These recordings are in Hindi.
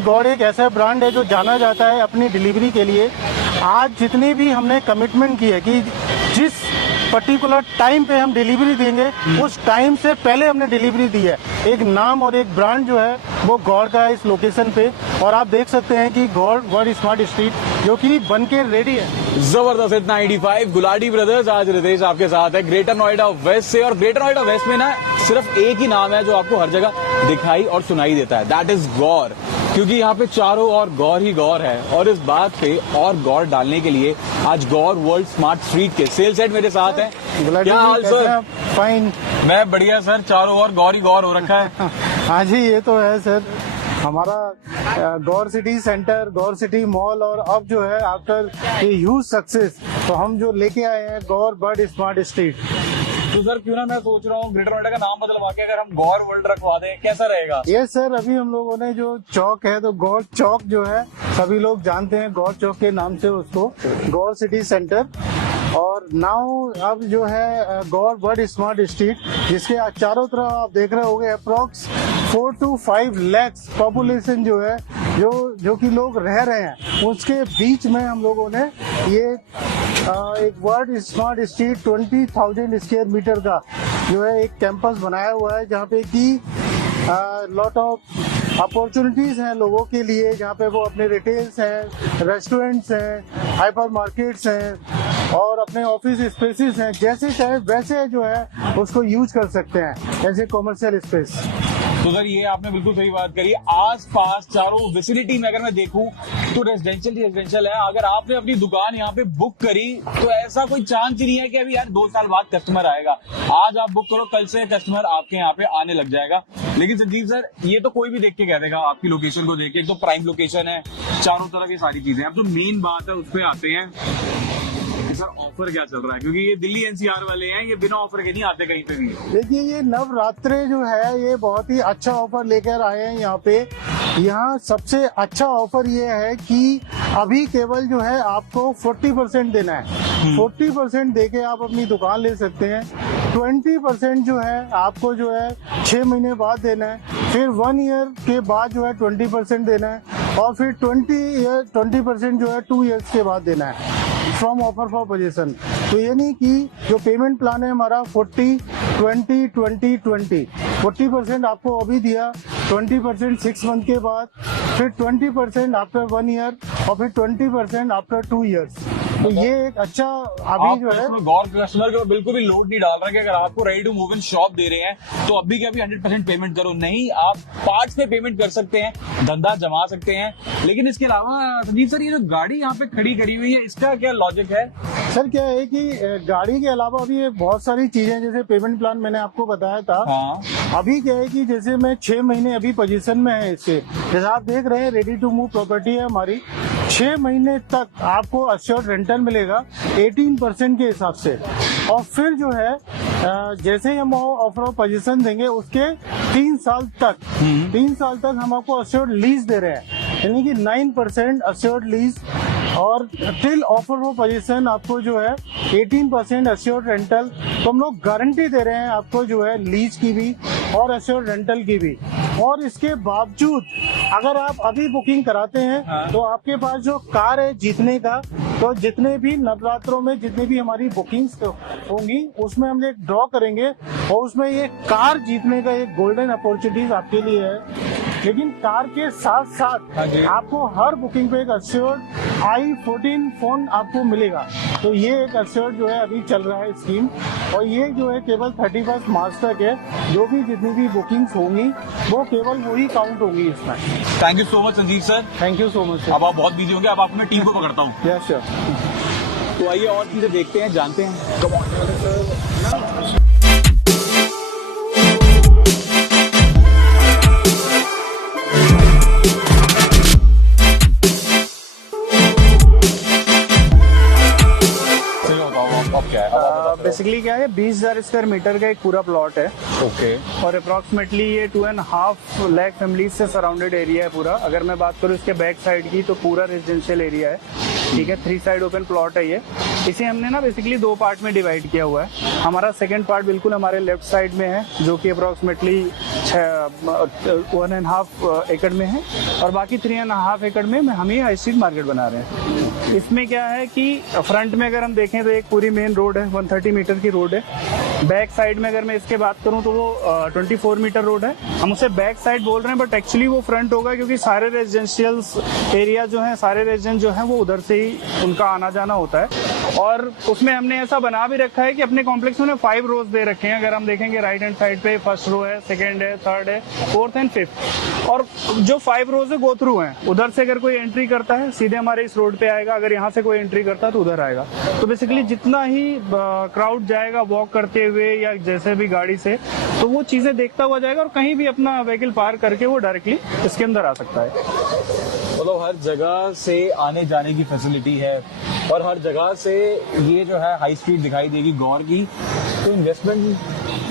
कि गॉड एक ऐसा ब्रांड है जो जाना जाता है अपनी डिलीवरी के लिए। आज जितनी भी हमने कमिटमेंट की है कि जिस पर्टिकुलर टाइम पे हम डिलीवरी देंगे उस टाइम से पहले हमने डिलीवरी दी है। एक नाम और एक ब्रांड जो है वो गॉड का है इस लोकेशन पे। और आप देख सकते हैं कि गॉड स्मार्ट स्ट्रीट जो कि बन के रेडी है। जबरदस्त। इतना 85 गुलाटी ब्रदर्स, आज रितेश आपके साथ है ग्रेटर नोएडा वेस्ट से। और ग्रेटर नोएडा वेस्ट में ना सिर्फ एक ही नाम है जो आपको हर जगह दिखाई और सुनाई देता है, दैट इज गौर। क्योंकि यहाँ पे चारों ओर गौर ही गौर है। और इस बात पे और गौर डालने के लिए आज गौर वर्ल्ड स्मार्ट स्ट्रीट के सेल्स हेड मेरे साथ हैं। क्या हाल सर? फाइन। मैं बढ़िया सर, चारों ओर गौर ही गौर हो रखा है। हाँ जी, ये तो है सर। हमारा गौर सिटी सेंटर, गौर सिटी मॉल, और अब जो है आफ्टर ये ह्यूज सक्सेस तो हम जो लेके आए हैं गौर वर्ल्ड स्मार्ट स्ट्रीट। तो सर क्यों ना मैं सोच रहा हूँ ग्रेटर नोएडा का नाम बदलवा के अगर हम गौर वर्ल्ड रखवा दें, कैसा रहेगा? ये सर अभी हम लोगों ने जो चौक है तो गौर चौक जो है सभी लोग जानते हैं गौर चौक के नाम से उसको, गौर सिटी सेंटर। और नाउ अब जो है गौर वर्ल्ड स्मार्ट स्ट्रीट, जिसके चारों तरफ आप देख रहे होंगे अप्रोक्स 4 to 5 लाख पॉपुलेशन जो है जो कि लोग रह रहे हैं, उसके बीच में हम लोगों ने ये एक world smart street 20,000 square metre का जो है एक कैंपस बनाया हुआ है, जहाँ पे कि लॉट ऑफ अपॉर्चुनिटीज हैं लोगों के लिए, जहाँ पे वो अपने रिटेल्स हैं, रेस्टोरेंट्स हैं, हाइपर मार्केट्स हैं और अपने ऑफिस स्पेसेस हैं, जैसे चाहे वैसे जो है उसको यूज कर सकते हैं एज ए कॉमर्शियल स्पेस। तो सर ये आपने बिल्कुल सही बात करी। आस पास चारों विसिनिटी में अगर मैं देखूं तो रेजिडेंशियल है। अगर आपने अपनी दुकान यहाँ पे बुक करी तो ऐसा कोई चांस ही नहीं है कि अभी यार 2 साल बाद कस्टमर आएगा। आज आप बुक करो, कल से कस्टमर आपके यहाँ पे आने लग जाएगा। लेकिन संजीव सर, ये तो कोई भी देख के कह देगा आपकी लोकेशन को देख के, एक तो प्राइम लोकेशन है, चारों तरफ ये सारी चीजें। अब जो मेन बात है उस पर आते हैं सर, ऑफर क्या चल रहा है? क्योंकि ये दिल्ली एनसीआर वाले हैं, ये बिना ऑफर के नहीं आते कहीं पे भी। देखिए, ये नवरात्रे जो है ये बहुत ही अच्छा ऑफर लेकर आए हैं यहाँ पे। यहाँ सबसे अच्छा ऑफर ये है कि अभी केवल जो है आपको 40% देना है। 40% देके आप अपनी दुकान ले सकते हैं। 20% जो है आपको जो है 6 महीने बाद देना है, फिर 1 ईयर के बाद जो है 20% देना है, और फिर 20% जो है 2 ईयर्स के बाद देना है फ्रॉम ऑफर फॉर पोजीशन। तो ये नहीं कि जो पेमेंट प्लान है हमारा 40, 20, 20, 20, 40% आपको अभी दिया, 20% 6 मंथ के बाद, फिर 20% आफ्टर 1 ईयर और फिर 20% आफ्टर 2 ईयर्स। तो ये एक अच्छा अभी जो है गौर कस्टमर के बिल्कुल भी लोड नहीं डाल रहा कि अगर आपको ready to move in shop दे रहे हैं तो अभी के अभी 100% पेमेंट करो। नहीं, आप पार्ट्स पे पेमेंट कर सकते हैं, धंधा जमा सकते हैं। लेकिन इसके अलावा संजीव सर, ये जो गाड़ी यहाँ पे खड़ी करी हुई है, इसका क्या लॉजिक है? सर क्या है कि गाड़ी के अलावा अभी बहुत सारी चीजें, जैसे पेमेंट प्लान मैंने आपको बताया था। हाँ। अभी क्या है कि जैसे मैं 6 महीने अभी पोजीशन में है इससे, जैसे आप देख रहे हैं रेडी टू मूव प्रॉपर्टी है हमारी, 6 महीने तक आपको अश्योर्ड रेंटल मिलेगा 18% के हिसाब से। और फिर जो है जैसे ही हम ऑफर ऑफ पोजीशन देंगे उसके 3 साल तक हम आपको अश्योर्ड लीज दे रहे हैं, यानी कि 9% अश्योर्ड लीज। और टिल ऑफर फॉर पोजीशन आपको जो है 18% अश्योर्ड रेंटल। तो हम लोग गारंटी दे रहे हैं आपको जो है लीज की भी और अश्योर्ड रेंटल की भी। और इसके बावजूद अगर आप अभी बुकिंग कराते हैं तो आपके पास जो कार है जीतने का, तो जितने भी नवरात्रों में जितनी भी हमारी बुकिंग्स होंगी उसमें हम एक ड्रॉ करेंगे और उसमें ये कार जीतने का एक गोल्डन अपॉर्चुनिटीज आपके लिए है। लेकिन कार के साथ साथ आपको हर बुकिंग पे एक अश्योर्ड i14 फोन आपको मिलेगा। तो ये एक अश्योर्ड जो है अभी चल रहा है स्कीम, और ये जो है केवल 31 मार्च तक है। जो भी जितनी भी बुकिंग्स होंगी वो केवल वही काउंट होंगी इसमें। Thank you so much Sanjeev sir. Thank you so much sir. अब आप बहुत बिजी होंगे, अब आपको मैं टीम को पकड़ता हूँ। Yes sir. तो आइए और चीजें देखते हैं, जानते हैं। Come on. बेसिकली क्या है, 20,000 स्क्वायर मीटर का एक पूरा प्लॉट है। ओके। और अप्रोक्सीमेटली ये 2.5 लाख फैमिलीज से सराउंडेड एरिया है पूरा। अगर मैं बात करूँ इसके बैक साइड की तो पूरा रेजिडेंशियल एरिया है। ठीक है, 3 साइड ओपन प्लॉट है ये। इसे हमने ना बेसिकली 2 पार्ट में डिवाइड किया हुआ है। हमारा सेकंड पार्ट बिल्कुल हमारे लेफ्ट साइड में है, जो कि अप्रोक्सीमेटली 1.5 एकड़ में है, और बाकी 3.5 एकड़ में हम ही हाई स्ट्रीट मार्केट बना रहे हैं। इसमें क्या है कि फ्रंट में अगर हम देखें तो एक पूरी मेन रोड है, 130 मीटर की रोड है। बैक साइड में अगर मैं इसके बात करूं तो वो 24 मीटर रोड है। हम उसे बैक साइड बोल रहे हैं, बट एक्चुअली वो फ्रंट होगा, क्योंकि सारे रेजिडेंशियल एरिया जो है, सारे रेजिडेंट जो है वो उधर से ही उनका आना जाना होता है। और उसमें हमने ऐसा बना भी रखा है कि अपने कॉम्प्लेक्स में 5 रोज दे रखे हैं। अगर हम देखेंगे राइट हैंड साइड पे फर्स्ट रो है, सेकंड है, थर्ड है, फोर्थ एंड फिफ्थ, और जो 5 रोज है गो थ्रू हैं। उधर से अगर कोई एंट्री करता है सीधे हमारे इस रोड पे आएगा, अगर यहाँ से कोई एंट्री करता है तो उधर आएगा। तो बेसिकली जितना ही क्राउड जाएगा वॉक करते हुए या जैसे भी गाड़ी से, तो वो चीजें देखता हुआ जाएगा और कहीं भी अपना व्हीकल पार्क करके वो डायरेक्टली इसके अंदर आ सकता है। मतलब हर जगह से आने जाने की फैसिलिटी है और हर जगह से ये जो है हाई स्ट्रीट दिखाई देगी गौर की। तो इन्वेस्टमेंट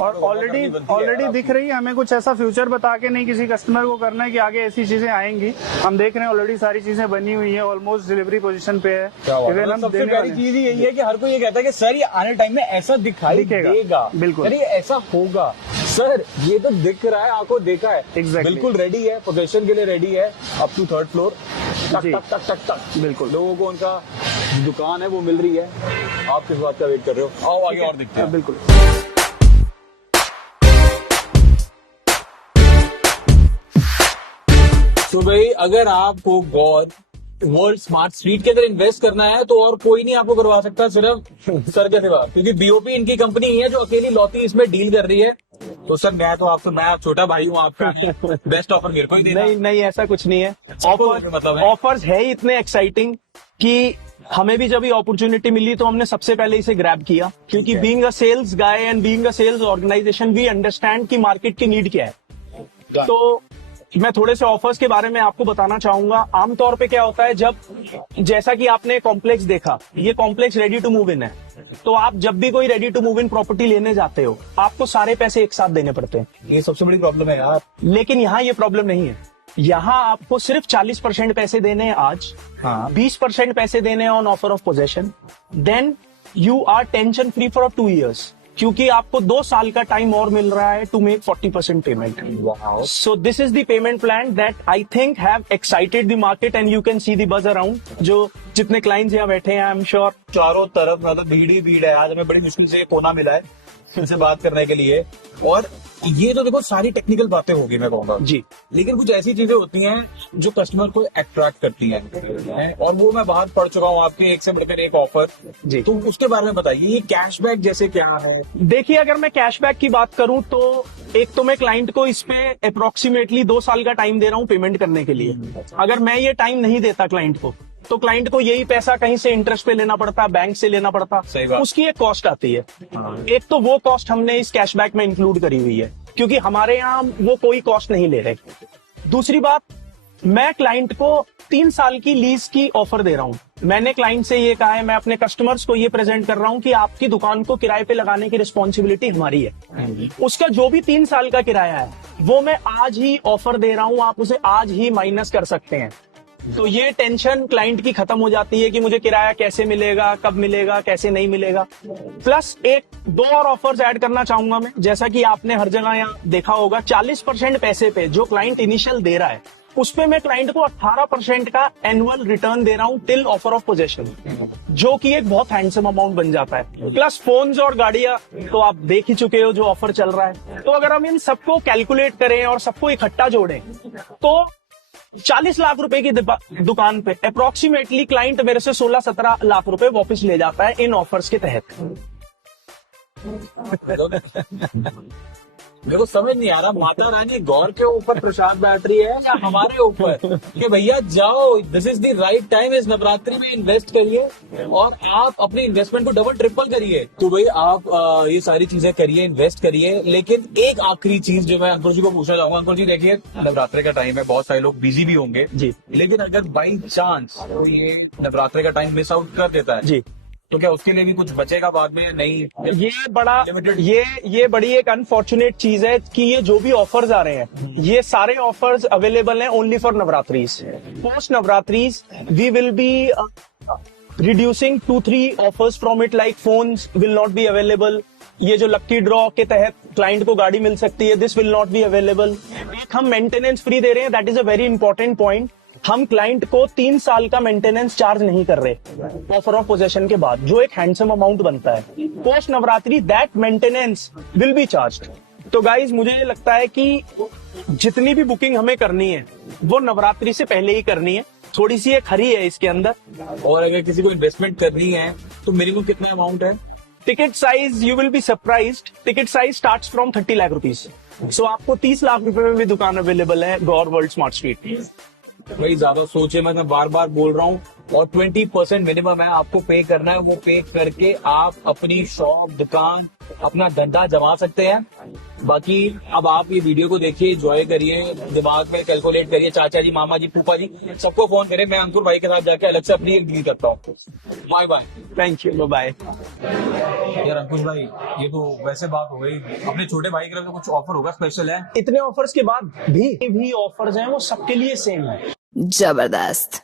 और ऑलरेडी दिख रही है। हमें कुछ ऐसा फ्यूचर बता के नहीं किसी कस्टमर को करना है कि आगे ऐसी चीजें आएंगी। हम देख रहे हैं ऑलरेडी सारी चीजें बनी हुई है, ऑलमोस्ट डिलीवरी पोजीशन पे है। मतलब हम सबसे देने पहली वाले हैं। चीज ही यही है कि हर कोई ये कहता है कि सर ये आने टाइम में ऐसा दिखाई दिखेगा। देगा, बिल्कुल। अरे ऐसा होगा सर, ये तो दिख रहा है, आंखों देखा है। Exactly। बिल्कुल रेडी है, पोजीशन के लिए रेडी है, अप टू 3rd फ्लोर, टक जी। टक टक टक टक। बिल्कुल। लोगों को उनका दुकान है वो मिल रही है। आप किस बात का वेट कर रहे हो? आओ आगे और देखते हैं। बिल्कुल। तो भाई अगर आपको गौर वर्ल्ड स्मार्ट स्ट्रीट के अंदर इन्वेस्ट करना है तो और कोई नहीं आपको करवा सकता, सिर्फ सर के सिवा, क्योंकि बीओपी इनकी कंपनी ही है जो अकेली लौती इसमें डील कर रही है। तो सर मैं आप छोटा भाई हूँ आपका, बेस्ट ऑफर मेरे को ही देना। नहीं ऐसा कुछ नहीं है। मतलब है। ऑफर्स है ही इतने एक्साइटिंग कि हमें भी जब ये अपॉर्चुनिटी मिली तो हमने सबसे पहले इसे ग्रैब किया, क्योंकि being a sales guy and being a sales organisation we understand कि मार्केट की नीड क्या है। तो मैं थोड़े से ऑफर्स के बारे में आपको बताना चाहूंगा। आमतौर पे क्या होता है, जब जैसा कि आपने कॉम्प्लेक्स देखा, ये complex ready to move in है, तो आप जब भी कोई ready to move in property लेने जाते हो आपको सारे पैसे एक साथ देने पड़ते हैं। ये सबसे बड़ी प्रॉब्लम है यार। लेकिन यहाँ ये प्रॉब्लम नहीं है। यहाँ आपको सिर्फ 40% पैसे देने हैं आज, 20% पैसे देने हैं on offer of possession, then you are tension free for 2 years, क्योंकि आपको 2 साल का टाइम और मिल रहा है to make 40% payment. So this is the payment plan that I think have excited the market and you can see the buzz around. जो जितने क्लाइंट्स यहाँ बैठे हैं, आई एम श्योर चारों तरफ मतलब भीड़ ही भीड़ है। आज हमें बड़ी मुश्किल से कोना मिला है इनसे बात करने के लिए। और ये तो देखो सारी टेक्निकल बातें होगी मैं कहूँगा जी, लेकिन कुछ ऐसी चीजें होती हैं जो कस्टमर को अट्रैक्ट करती हैं, और वो मैं बाहर पढ़ चुका हूँ आपके एक से बढ़कर एक ऑफर जी। तो उसके बारे में बताइए। ये कैशबैक जैसे क्या है? देखिए, अगर मैं कैशबैक की बात करूं तो एक तो मैं क्लाइंट को इस पे अप्रोक्सीमेटली 2 साल का टाइम दे रहा हूं पेमेंट करने के लिए। अगर मैं ये टाइम नहीं देता क्लाइंट को, तो क्लाइंट को यही पैसा कहीं से इंटरेस्ट पे लेना पड़ता, बैंक से लेना पड़ता, सही बात। उसकी एक कॉस्ट आती है। एक तो वो कॉस्ट हमने इस कैशबैक में इंक्लूड करी हुई है, क्योंकि हमारे यहाँ वो कोई कॉस्ट नहीं ले रहे। दूसरी बात, मैं क्लाइंट को 3 साल की लीज की ऑफर दे रहा हूं। मैंने क्लाइंट से ये कहा है, मैं अपने कस्टमर्स को ये प्रेजेंट कर रहा हूं कि आपकी दुकान को किराए पे लगाने की रिस्पॉन्सिबिलिटी हमारी है। उसका जो भी 3 साल का किराया है वो मैं आज ही ऑफर दे रहा हूं, आप उसे आज ही माइनस कर सकते हैं। तो ये टेंशन क्लाइंट की खत्म हो जाती है कि मुझे किराया कैसे मिलेगा, कब मिलेगा, कैसे नहीं मिलेगा। प्लस 2 और ऑफर्स ऐड करना चाहूंगा मैं। जैसा कि आपने हर जगह यहाँ देखा होगा, 40% पैसे पे जो क्लाइंट इनिशियल दे रहा है उस पे मैं क्लाइंट को 18% का एनुअल रिटर्न दे रहा हूं टिल ऑफर ऑफ पोजेशन, जो कि एक बहुत हैंडसम अमाउंट बन जाता है। प्लस फोन्स और गाड़ियां तो आप देख ही चुके हो जो ऑफर चल रहा है। तो अगर हम इन सबको कैलकुलेट करें और सबको इकट्ठा जोड़ें तो 40 लाख रुपए की दुकान पे अप्रोक्सीमेटली क्लाइंट मेरे से 16-17 लाख रुपए वापस ले जाता है इन ऑफर्स के तहत। मेरे को समझ नहीं आ रहा, माता रानी गौर के ऊपर प्रसाद बैठ रही है या हमारे ऊपर कि भैया जाओ, this is the right time, इस नवरात्रि में इन्वेस्ट करिए और आप अपने इन्वेस्टमेंट को डबल ट्रिपल करिए। तो भाई आप ये सारी चीजें करिए, इन्वेस्ट करिए। लेकिन एक आखिरी चीज जो मैं अंकुर जी को पूछना चाहूंगा, अंकुर जी देखिए नवरात्रि का टाइम है, बहुत सारे लोग बिजी भी होंगे जी, लेकिन अगर बाई चांस ये नवरात्रि का टाइम मिस आउट कर देता है जी, तो क्या उसके लिए भी कुछ बचेगा बाद में? नहीं, ये बड़ी एक अनफॉर्चुनेट चीज है कि ये जो भी ऑफर्स आ रहे हैं ये सारे ऑफर्स अवेलेबल हैं only for Navratris. Post Navratris we will be reducing 2-3 offers from it, like phones will not be available. ये जो लक्की ड्रॉ के तहत क्लाइंट को गाड़ी मिल सकती है, this will not be available. एक हम मेंटेनेंस फ्री दे रहे हैं, that is a very important point. हम क्लाइंट को 3 साल का मेंटेनेंस चार्ज नहीं कर रहे ऑफर ऑफ पोजेशन के बाद, जो एक हैंडसम अमाउंट बनता है. Post Navratri that maintenance will be charged. तो गाइज मुझे लगता है कि जितनी भी बुकिंग हमें करनी है वो नवरात्रि से पहले ही करनी है. थोड़ी सी एक हरी है इसके अंदर. और अगर किसी को इन्वेस्टमेंट करनी है तो मिनिमम कितना अमाउंट है? Ticket size you will be surprised. Ticket size starts from 30 lakh rupees. So आपको 30 लाख रुपए में भी दुकान अवेलेबल है गौर वर्ल्ड स्मार्ट स्ट्रीट. भाई ज्यादा सोचे, मैं बार बार बोल रहा हूँ. और 20% मिनिमम है आपको पे करना है. वो पे करके आप अपनी शॉप, दुकान, अपना धंधा जमा सकते हैं. बाकी अब आप ये वीडियो को देखिए, एंजॉय करिए, दिमाग में कैलकुलेट करिए. चाचा जी, मामा जी, फूफा जी, सबको फोन करें. मैं अंकुर भाई के साथ जाके अलग से अपनी एक डील करता हूँ. Bye bye. Thank you, bye. यार अंकुश भाई, ये तो वैसे बात हो गई. अपने छोटे भाई की तरफ से कुछ ऑफर होगा स्पेशल है? इतने ऑफर्स के बाद भी ऑफर्स हैं वो सबके लिए सेम है. जबरदस्त.